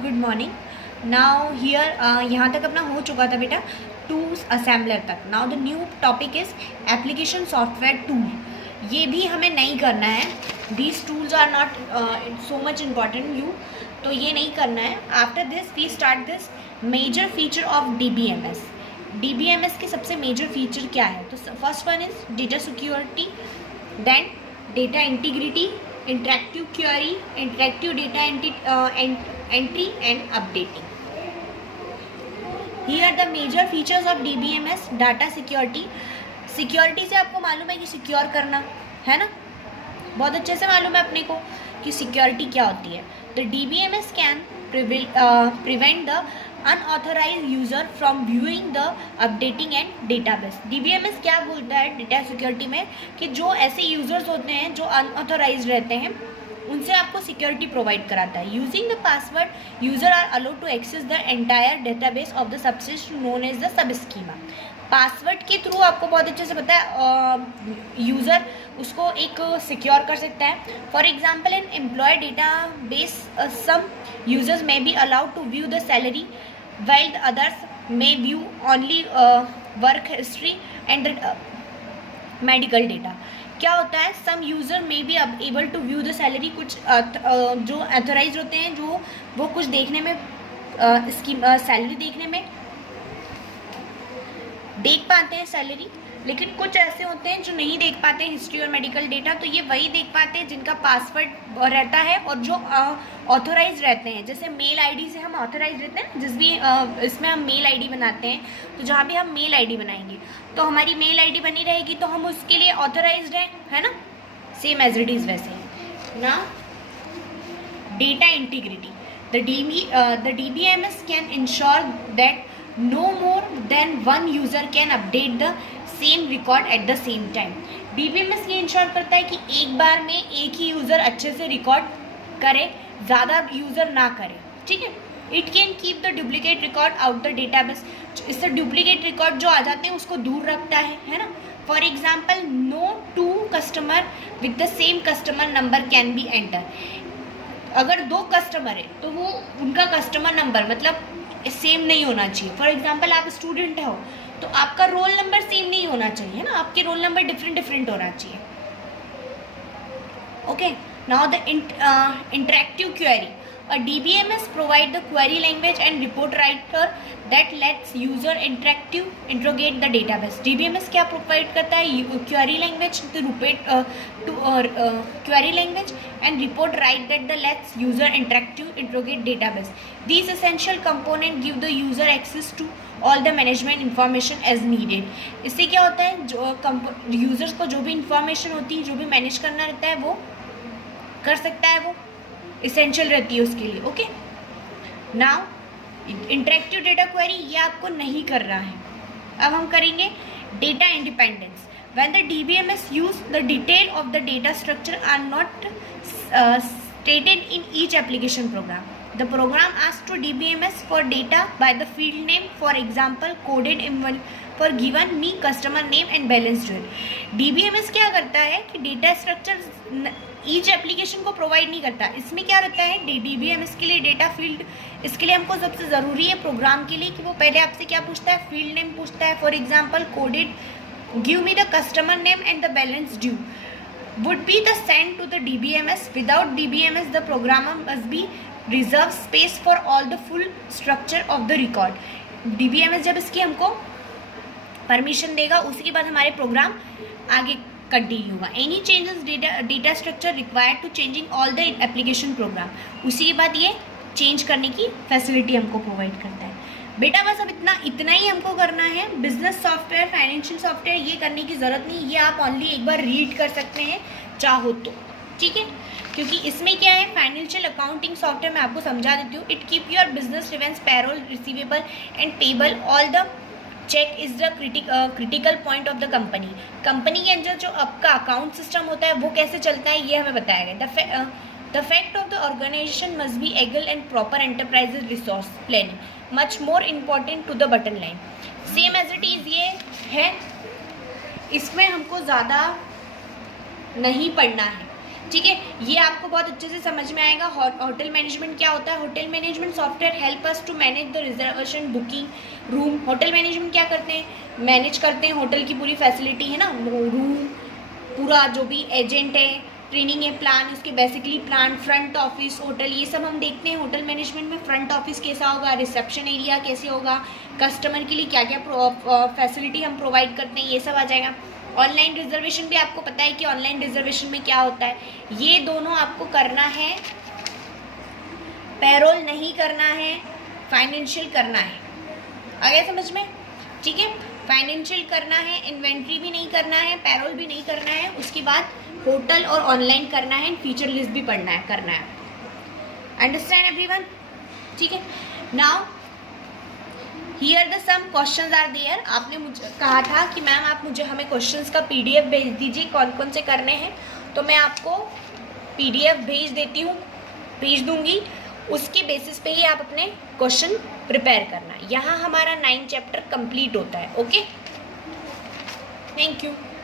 Good morning. Now here यहाँ तक अपना हो चुका था बेटा टूल्स असेंबलर तक। Now the new topic is application software tool. ये भी हमें नहीं करना है। These tools are not so much important you, तो ये नहीं करना है। After this we start this major feature of DBMS। DBMS के सबसे मेजर फीचर क्या है? तो first one is data security, then data integrity, interactive query, interactive data entry and updating. Here the major features of DBMS. Data security. Security से आपको मालूम है कि सिक्योर करना है ना, बहुत अच्छे से मालूम है अपने को कि सिक्योरिटी क्या होती है। तो DBMS can prevent the unauthorise user from viewing the updating and database. DBMS क्या बोलता है डेटा सिक्योरिटी में कि जो ऐसे यूज़र्स होते हैं जो अनऑथराइज रहते हैं उनसे आपको सिक्योरिटी प्रोवाइड कराता है। Using the password user are allowed to access the entire database of the subsystem known as the sub schema. Password के थ्रू आपको बहुत अच्छे से पता है यूज़र उसको एक सिक्योर कर सकता है। For example in employ data base some users may be allowed to view the salary while the others may view only work history and the medical data। क्या होता है, some user may be able to view the salary, कुछ जो authorise होते हैं जो वो कुछ देखने में इसकी सैलरी देखने में देख पाते हैं सैलरी, लेकिन कुछ ऐसे होते हैं जो नहीं देख पाते हैं हिस्ट्री और मेडिकल डेटा। तो ये वही देख पाते हैं जिनका पासवर्ड रहता है और जो ऑथोराइज रहते हैं। जैसे मेल आईडी से हम ऑथोराइज रहते हैं, जिस भी इसमें हम मेल आईडी बनाते हैं, तो जहाँ भी हम मेल आईडी बनाएंगे तो हमारी मेल आईडी बनी रहेगी, तो हम उसके लिए ऑथोराइज्ड हैं, है ना, सेम एज इट इज़ वैसे ना। Data integrity, the DBMS can ensure that no more than one user can update the same record at the same time। DBMS ये इंश्योर करता है कि एक बार में एक ही यूज़र अच्छे से रिकॉर्ड करे, ज़्यादा यूज़र ना करे, ठीक है। It can keep the duplicate record out the database. इससे डुप्लीकेट रिकॉर्ड जो आ जाते हैं उसको दूर रखता है ना। For example no two customer with the same customer number can be enter. अगर दो कस्टमर है तो वो उनका कस्टमर नंबर मतलब सेम नहीं होना चाहिए। फॉर एग्जाम्पल आप स्टूडेंट हो तो आपका रोल नंबर सेम नहीं होना चाहिए ना, आपके रोल नंबर डिफरेंट होना चाहिए। Okay, now the interactive query. A DBMS provide the query language and report writer that lets user interrogate the database। DBMS क्या प्रोवाइड करता है? Query language query language and report write that the lets user interrogate database। These essential component give the user access to all the management information as needed। इससे क्या होता है, जो users को जो भी इंफॉर्मेशन होती है, जो भी मैनेज करना रहता है वो कर सकता है, वो इसेंशियल रहती है उसके लिए। Okay, now interactive data query ये आपको नहीं कर रहा है। अब हम करेंगे data independence. When the DBMS use the detail of the data structure are not stated in each application program, the program ask to DBMS for data by the field name, for example coded in for given me customer name and balance due. DBMS क्या करता है कि data structure each application को provide नहीं करता। इसमें क्या रहता है, DBMS के लिए डेटा फील्ड, इसके लिए हमको सबसे ज़रूरी है प्रोग्राम के लिए कि वो पहले आपसे क्या पूछता है, फील्ड नेम पूछता है। For example coded give me the customer name and the balance due would be the sent to the DBMS। without DBMS the programmer must be reserve space for all the full structure of the record। DBMS जब इसकी हमको permission देगा उसके बाद हमारे programme आगे continue होगा। Any changes data structure required to changing all the application program, उसी के बाद ये चेंज करने की फैसिलिटी हमको प्रोवाइड करता है। बेटा बस अब इतना ही हमको करना है। बिजनेस सॉफ्टवेयर, फाइनेंशियल सॉफ्टवेयर ये करने की ज़रूरत नहीं, ये आप ओनली एक बार रीड कर सकते हैं चाहो तो, ठीक है। क्योंकि इसमें क्या है, फाइनेंशियल अकाउंटिंग सॉफ्टवेयर मैं आपको समझा देती हूँ। It keep your business revenues payroll receivable and payable all the check is the critical point of the company के अंदर जो आपका अकाउंट सिस्टम होता है वो कैसे चलता है ये हमें बताया गया। The fact of the organisation must be agile and proper enterprise resource planning much more important to the button line. Same as it is ये है, इसमें हमको ज़्यादा नहीं पढ़ना है। ठीक है, ये आपको बहुत अच्छे से समझ में आएगा। होटल मैनेजमेंट क्या होता है? Hotel management software help us to manage the reservation booking room. Hotel management क्या करते हैं? मैनेज करते हैं होटल की पूरी फैसिलिटी, है ना, रूम, पूरा जो भी एजेंट है, ट्रेनिंग है, प्लान, उसके basically plan, front office, hotel, ये सब हम देखते हैं होटल मैनेजमेंट में। फ्रंट ऑफिस कैसा होगा, रिसेप्शन एरिया कैसे होगा, कस्टमर के लिए क्या क्या फैसिलिटी हम प्रोवाइड करते हैं, ये सब आ जाएगा। ऑनलाइन रिजर्वेशन भी आपको पता है कि ऑनलाइन रिजर्वेशन में क्या होता है। ये दोनों आपको करना है, पैरोल नहीं करना है, फाइनेंशियल करना है। आ गया समझ में? ठीक है, फाइनेंशियल करना है, इन्वेंट्री भी नहीं करना है, पैरोल भी नहीं करना है, उसके बाद होटल और ऑनलाइन करना है, फीचर लिस्ट भी पढ़ना है, करना है। Understand everyone? ठीक है, now here the some questions are there. आपने मुझे कहा था कि मैम आप मुझे हमें क्वेश्चंस का पीडीएफ भेज दीजिए, कौन कौन से करने हैं, तो मैं आपको पीडीएफ भेज दूंगी। उसके बेसिस पे ही आप अपने क्वेश्चन प्रिपेयर करना। यहाँ हमारा 9 चैप्टर कंप्लीट होता है। Okay, thank you.